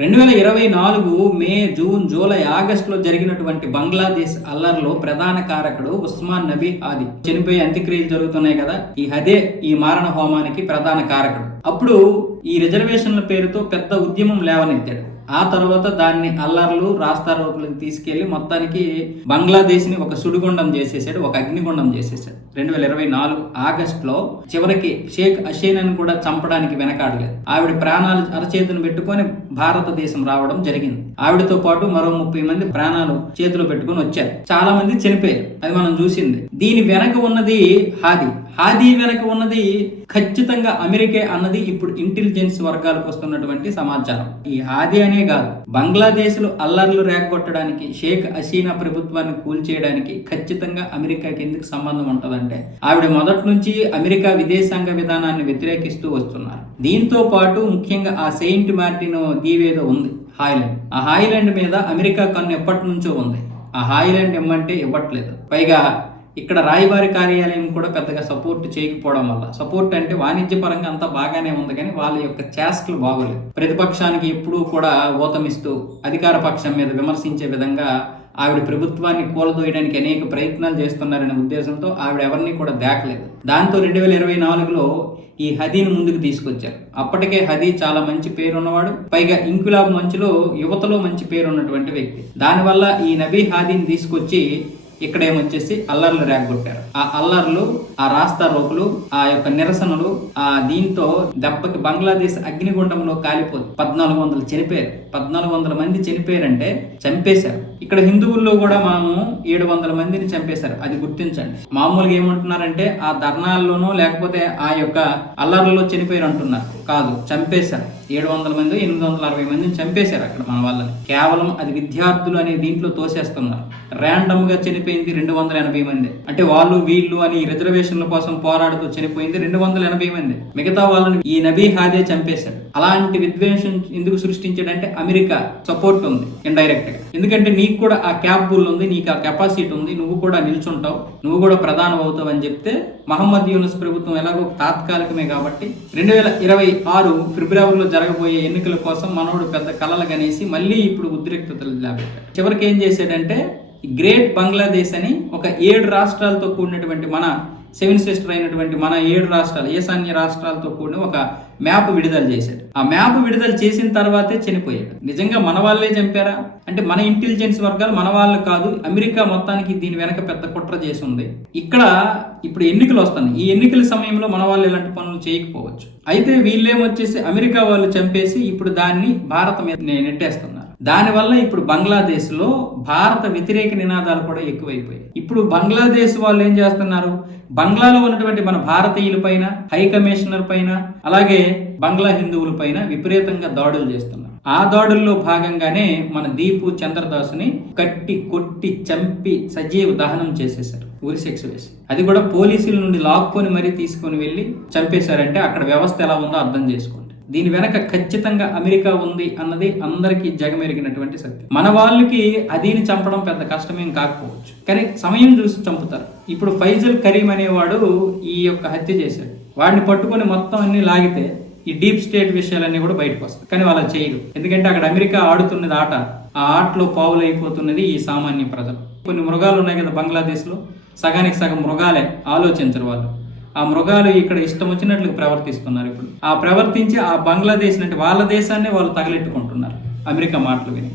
రెండు వేల ఇరవై నాలుగు మే జూన్ జూలై ఆగస్టులో జరిగినటువంటి బంగ్లాదేశ్ అల్లర్లో ప్రధాన కారకుడు ఉస్మాన్ నబీ ఆది. చనిపోయి అంత్యక్రియలు జరుగుతున్నాయి కదా ఈ హదే ఈ మారణ హోమానికి ప్రధాన కారకుడు. అప్పుడు ఈ రిజర్వేషన్ల పేరుతో పెద్ద ఉద్యమం లేవనెత్తాడు. ఆ తర్వాత దాన్ని అల్లర్లు రాస్తారోకులకు తీసుకెళ్ళి మొత్తానికి బంగ్లాదేశ్ని ఒక సుడిగుండం చేసేసాడు ఒక అగ్నిగుండం చేసేసాడు. రెండు వేల ఇరవై నాలుగు ఆగస్టులో చివరికి షేక్ హసీనాను కూడా చంపడానికి వెనకాడలేదు. ఆవిడ ప్రాణాలు అరచేతులు పెట్టుకొని భారతదేశం రావడం జరిగింది. ఆవిడతో పాటు మరో ముప్పై మంది ప్రాణాలు చేతిలో పెట్టుకొని వచ్చారు. చాలా మంది చనిపోయారు. అది మనం చూసింది. దీని వెనక ఉన్నది హాది. హాదీ వెనక ఉన్నది ఖచ్చితంగా అమెరికే అన్నది ఇప్పుడు ఇంటెలిజెన్స్ వర్గాలకు వస్తున్నటువంటి సమాచారం. ఈ హాదీ అనే కాదు బంగ్లాదేశ్లో అల్లర్లు రేగొట్టడానికి షేక్ హసీనా ప్రభుత్వాన్ని కూల్చేయడానికి ఖచ్చితంగా అమెరికాకి ఎందుకు సంబంధం ఉంటుందంటే ఆవిడ మొదటి నుంచి అమెరికా విదేశాంగ విధానాన్ని వ్యతిరేకిస్తూ వస్తున్నారు. దీంతో పాటు ముఖ్యంగా ఆ సెయింట్ మార్టిన్ దీవేదో ఉంది హాయిలాండ్. ఆ హాయిలాండ్ మీద అమెరికా కన్ను ఎప్పటి నుంచో ఉంది. ఆ హాయిలాండ్ ఇమ్మంటే ఇవ్వట్లేదు. పైగా ఇక్కడ రాయబారి కార్యాలయం కూడా పెద్దగా సపోర్ట్ చేయకపోవడం వల్ల. సపోర్ట్ అంటే వాణిజ్య పరంగా అంతా బాగానే ఉంది కానీ వాళ్ళ యొక్క చేష్టలు బాగోలేదు. ప్రతిపక్షానికి ఎప్పుడూ కూడా ఓతమిస్తూ అధికార పక్షం మీద విమర్శించే విధంగా ఆవిడ ప్రభుత్వాన్ని కూలదోయడానికి అనేక ప్రయత్నాలు చేస్తున్నారనే ఉద్దేశంతో ఆవిడ ఎవరిని కూడా దాకలేదు దాంతో రెండు వేల ఇరవై నాలుగులో ఈ హదీని ముందుకు తీసుకొచ్చారు. అప్పటికే హదీ చాలా మంచి పేరు ఉన్నవాడు పైగా ఇంకులాబ్ మంచులో యువతలో మంచి పేరు ఉన్నటువంటి వ్యక్తి. దానివల్ల ఈ నబీ హాదీని తీసుకొచ్చి ఇక్కడ ఏమొచ్చేసి అల్లర్లు రేగొట్టారు ఆ అల్లర్లు ఆ రాస్తా రోకులు ఆ యొక్క నిరసనలు ఆ దీంతో దెబ్బకి బంగ్లాదేశ్ అగ్నిగుండంలో కాలిపోదు. పద్నాలుగు వందలు చనిపోయారు. పద్నాలుగు వందల మంది చనిపోయారంటే చంపేశారు. ఇక్కడ హిందువుల్లో కూడా మనము ఏడు వందల మందిని చంపేశారు. అది గుర్తించండి. మామూలుగా ఏమంటున్నారంటే ఆ ధర్నాల్లోనూ లేకపోతే ఆ యొక్క అల్లర్లలో చనిపోయారు అంటున్నారు. కాదు చంపేశారు. ఏడు వందల మంది ఎనిమిది వందల అరవై మందిని చంపేశారు అక్కడ మన వాళ్ళని. కేవలం అది విద్యార్థులు అనే దీంట్లో తోసేస్తున్నారు. ర్యాండమ్గా చనిపోయింది రెండు వందల ఎనభై మంది. అంటే వాళ్ళు వీళ్ళు అని రిజర్వేషన్ల కోసం పోరాడుతూ చనిపోయింది రెండు వందల ఎనభై మంది. మిగతా వాళ్ళని ఈ నబీ హాదే చంపేశాడు. అలాంటి విద్వేషం ఎందుకు సృష్టించాడంటే అమెరికా సపోర్ట్ ఉంది ఇండైరెక్ట్గా ఎందుకంటే నీ నీకు కూడా ఆ క్యాపబుల్ ఉంది నీకు ఆ కెపాసిటీ ఉంది నువ్వు కూడా నిల్చుంటావు నువ్వు కూడా ప్రధానం అవుతావు అని చెప్తే మహమ్మద్ యూనుస్ ప్రభుత్వం ఎలాగో తాత్కాలికమే కాబట్టి రెండు వేల ఇరవై ఆరు ఫిబ్రవరిలో జరగబోయే ఎన్నికల కోసం మనోడు పెద్ద కలలు కనేసి మళ్ళీ ఇప్పుడు ఉద్రిక్తతలు లేబెట్టాడు చివరికి ఏం చేశాడంటే గ్రేట్ బంగ్లాదేశ్ అని ఒక ఏడు రాష్ట్రాలతో కూడినటువంటి మన సెవెన్ సిస్టర్ అయినటువంటి మన ఏడు రాష్ట్రాలు ఈశాన్య రాష్ట్రాలతో కూడిన ఒక మ్యాప్ విడుదల చేశాడు. ఆ మ్యాప్ విడుదల చేసిన తర్వాతే చనిపోయాడు. నిజంగా మన వాళ్ళే చంపారా? అంటే మన ఇంటెలిజెన్స్ వర్గాలు మన వాళ్ళు కాదు అమెరికా మొత్తానికి దీని వెనక పెద్ద కుట్ర చేసి ఉంది. ఇక్కడ ఇప్పుడు ఎన్నికలు వస్తున్నాయి. ఈ ఎన్నికల సమయంలో మన వాళ్ళు ఇలాంటి పనులు చేయకపోవచ్చు. అయితే వీళ్ళేమొచ్చేసి అమెరికా వాళ్ళు చంపేసి ఇప్పుడు దాన్ని భారత మీద నెట్టేస్తున్నారు. దానివల్ల ఇప్పుడు బంగ్లాదేశ్లో భారత వ్యతిరేక నినాదాలు కూడా ఎక్కువైపోయాయి. ఇప్పుడు బంగ్లాదేశ్ వాళ్ళు ఏం చేస్తున్నారు? బంగ్లాలో ఉన్నటువంటి మన భారతీయుల పైన హై కమిషనర్ పైన అలాగే బంగ్లా హిందువుల పైన విపరీతంగా దాడులు చేస్తున్నారు. ఆ దాడుల్లో భాగంగానే మన దీపు చంద్రదాసుని కట్టి కొట్టి చంపి సజీవ దహనం చేసేశారు. ఊరి శిక్ష వేసి. అది కూడా పోలీసుల నుండి లాక్కొని మరీ తీసుకొని వెళ్ళి చంపేశారంటే అక్కడ వ్యవస్థ ఎలా ఉందో అర్థం చేసుకోండి. దీని వెనక ఖచ్చితంగా అమెరికా ఉంది అన్నది అందరికీ జగమెరిగినటువంటి సత్యం. మన వాళ్ళకి అదీని చంపడం పెద్ద కష్టమేం కాకపోవచ్చు. కానీ సమయం చూసి చంపుతారు. ఇప్పుడు ఫైజల్ కరీం అనేవాడు ఈ యొక్క హత్య చేశాడు. వాడిని పట్టుకొని మొత్తం అన్ని లాగితే ఈ డీప్ స్టేట్ విషయాలన్నీ కూడా బయటకు వస్తాయి. కానీ వాళ్ళు చేయరు. ఎందుకంటే అక్కడ అమెరికా ఆడుతున్నది ఆట ఆ ఆటలో పావులు అయిపోతున్నది ఈ సామాన్య ప్రజలు. కొన్ని మృగాలు ఉన్నాయి కదా బంగ్లాదేశ్లో. సగానికి సగం మృగాలే ఆలోచించరు వాళ్ళు. ఆ మృగాలు ఇక్కడ ఇష్టం వచ్చినట్లు ప్రవర్తిస్తున్నారు ఇప్పుడు. ఆ ప్రవర్తించి ఆ బంగ్లాదేశ్ అంటే వాళ్ళ దేశాన్ని వాళ్ళు తగలెట్టుకుంటున్నారు. అమెరికా మాటలు విని.